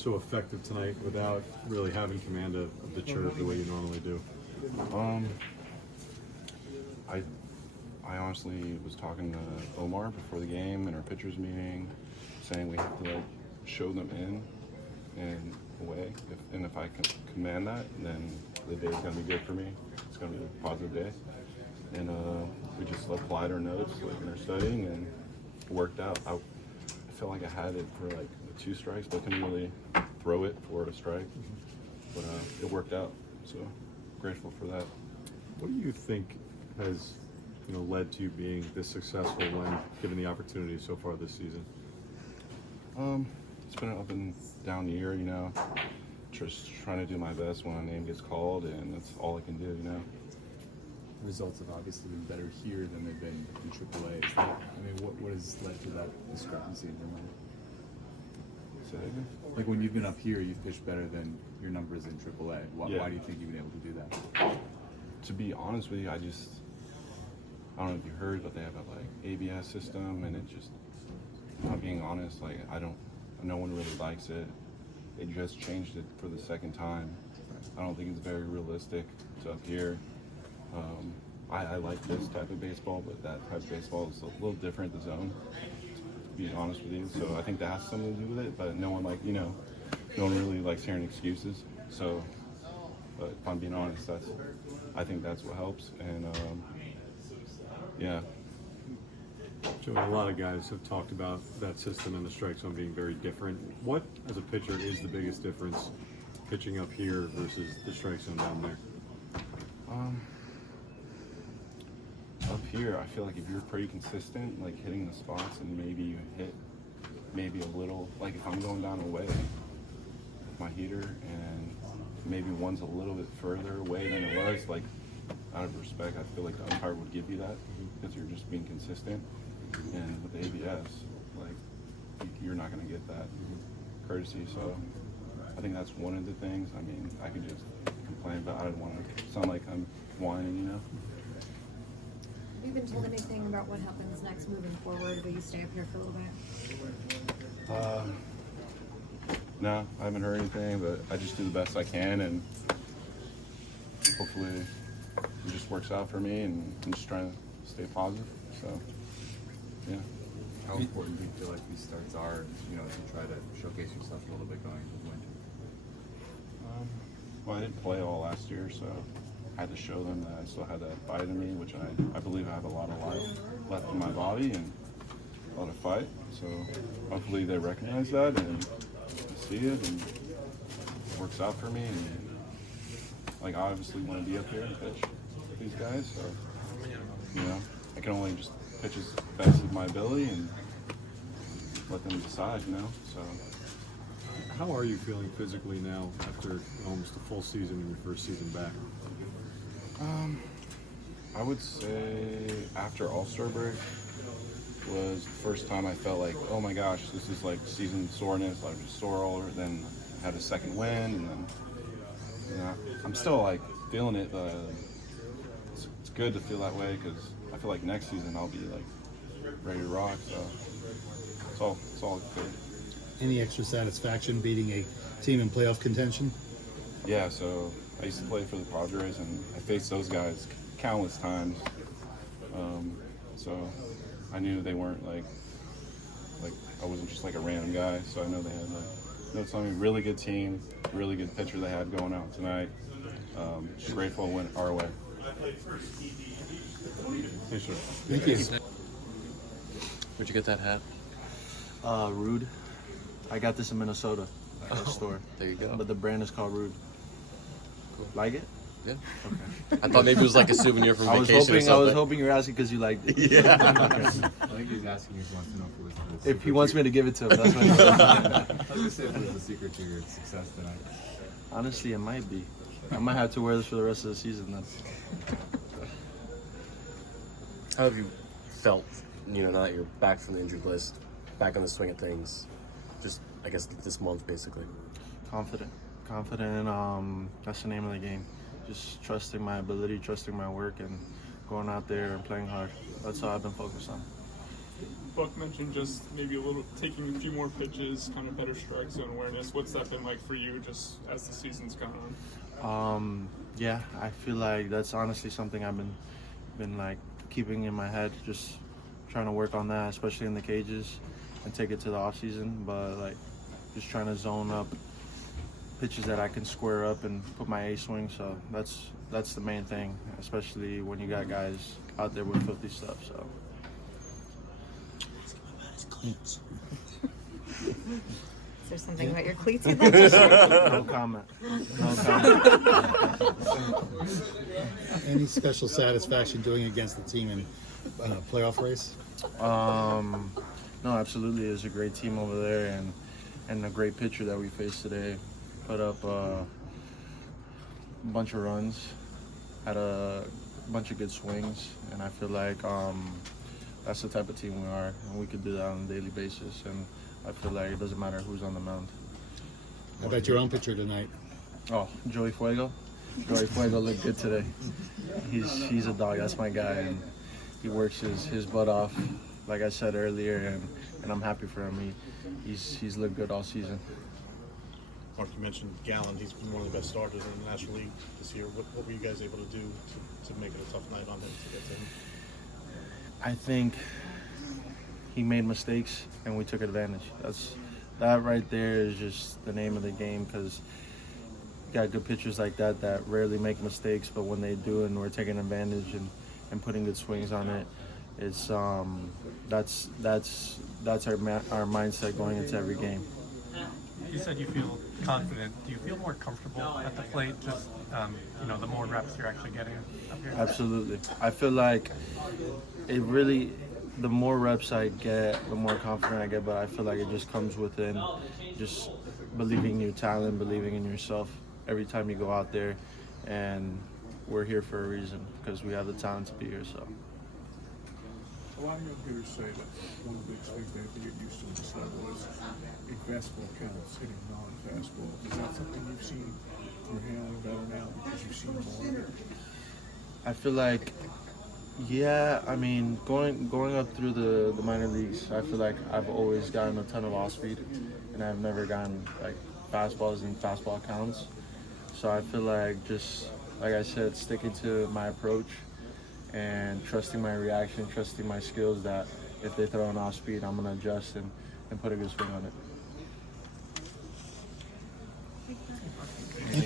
so effective tonight without really having command of the church the way you normally do? I honestly was talking to Omar before the game in our pitchers meeting, saying we have to like show them in and away. If I can command that, then the day is gonna be good for me. It's gonna be a positive day. And we just applied our notes like in our studying, and it worked out. I felt like I had it for like 2 strikes, but couldn't really throw it for a strike. But it worked out, so grateful for that. What do you think has led to you being this successful when given the opportunity so far this season? It's been an up and down year, just trying to do my best when a name gets called, and that's all I can do, Results have obviously been better here than they've been in AAA. What has led to that discrepancy in your mind? Say that again? Like when you've been up here, you've pitched better than your numbers in AAA. Why do you think you've been able to do that? To be honest with you, I don't know if you heard, but they have a ABS system, and it just, if I'm being honest, no one really likes it. They just changed it for the second time. I don't think it's very realistic. So up here, I like this type of baseball, but that type of baseball is a little different, the zone, to be honest with you. So I think that has something to do with it, but no one no one really likes hearing excuses. So, but if I'm being honest, I think that's what helps, and yeah. Joe, a lot of guys have talked about that system and the strike zone being very different. What, as a pitcher, is the biggest difference pitching up here versus the strike zone down there? Up here, I feel like if you're pretty consistent, like hitting the spots, and maybe you hit maybe a little, like if I'm going down away with my heater and maybe one's a little bit further away than it was, like out of respect, I feel like the umpire would give you that because you're just being consistent. And with the ABS, you're not going to get that courtesy. So I think that's one of the things. I mean, I could just complain, but I don't want to sound like I'm whining, Have you been told anything about what happens next moving forward? Will you stay up here for a little bit? No, I haven't heard anything, but I just do the best I can, and hopefully it just works out for me, and I'm just trying to stay positive. So, yeah. How important do you feel like these starts are, to try to showcase yourself a little bit going into the winter? Well, I didn't play all last year, so I had to show them that I still had that fight in me, which I believe I have a lot of life left in my body and a lot of fight. So hopefully they recognize that and see it, and it works out for me. And I obviously want to be up here and pitch with these guys, so I can only just pitch as best as my ability and let them decide, So. How are you feeling physically now after almost a full season in your first season back? I would say after All-Star break was the first time I felt like, oh my gosh, this is like season soreness. I was just sore all over. Then I had a second win, and then I'm still feeling it. But it's good to feel that way because I feel like next season I'll be ready to rock. So it's all good. Any extra satisfaction beating a team in playoff contention? Yeah, so I used to play for the Padres, and I faced those guys countless times. So I knew they weren't like I wasn't just a random guy. So I know they had something really good team, really good pitcher they had going out tonight. Just grateful it went our way. Hey, sure. Thank you. Where'd you get that hat? Rude. I got this in Minnesota at a store. There you go. But the brand is called Rude. Cool. Like it? Yeah. Okay. I thought maybe it was a souvenir from I was vacation or something. I was hoping you were asking because you liked it. Yeah. Okay. I think he's asking if he wants to know if it was If he wants me to give it to him, that's what he's saying. I was going to say if it was the secret to your success tonight. Honestly, it might be. I might have to wear this for the rest of the season then. How have you felt, now that you're back from the injured list, back on the swing of things, just, I guess, this month, basically? Confident, and that's the name of the game. Just trusting my ability, trusting my work, and going out there and playing hard. That's all I've been focused on. Buck mentioned just maybe a little taking a few more pitches, kind of better strike zone awareness. What's that been like for you just as the season's gone on? Yeah, I feel like that's honestly something I've been like keeping in my head, just trying to work on that, especially in the cages, and take it to the off season. But like just trying to zone up pitches that I can square up and put my A swing. So that's the main thing, especially when you got guys out there with filthy stuff. So. Is there something about your cleats you'd like to share? No comment. No comment. Any special satisfaction doing against the team in playoff race? No, absolutely. It's a great team over there, and a great pitcher that we faced today. Put up a bunch of runs, had a bunch of good swings, and I feel like that's the type of team we are, and we could do that on a daily basis. And I feel like it doesn't matter who's on the mound. How about your own pitcher tonight? Oh, Joey Fuego. Joey Fuego looked good today. He's a dog. That's my guy, and he works his butt off, like I said earlier, and I'm happy for him. He's looked good all season. Mark, you mentioned Gallen. He's been one of the best starters in the National League this year. What were you guys able to do to make it a tough night on him to get to him? I think he made mistakes, and we took advantage. That right there is just the name of the game, because you got good pitchers like that rarely make mistakes, but when they do and we're taking advantage and putting good swings on it, it's that's our mindset going into every game. You said you feel confident. Do you feel more comfortable at the plate, just the more reps you're actually getting up here? Absolutely. I feel like the more reps I get, the more confident I get, but I feel like it just comes within just believing in your talent, believing in yourself every time you go out there, and we're here for a reason, because we have the talent to be here. So. A lot of young hitters say that one of the biggest things they have to get used to in this level is in fastball counts, hitting non-fastballs. Is that something you've seen you're handling better now because you've seen more? I feel like, yeah, I mean, going up through the minor leagues, I feel like I've always gotten a ton of off speed, and I've never gotten like fastballs and fastball counts. So I feel like, just like I said, sticking to my approach and trusting my reaction, trusting my skills, that if they throw an off speed, I'm going to adjust and put a good swing on it.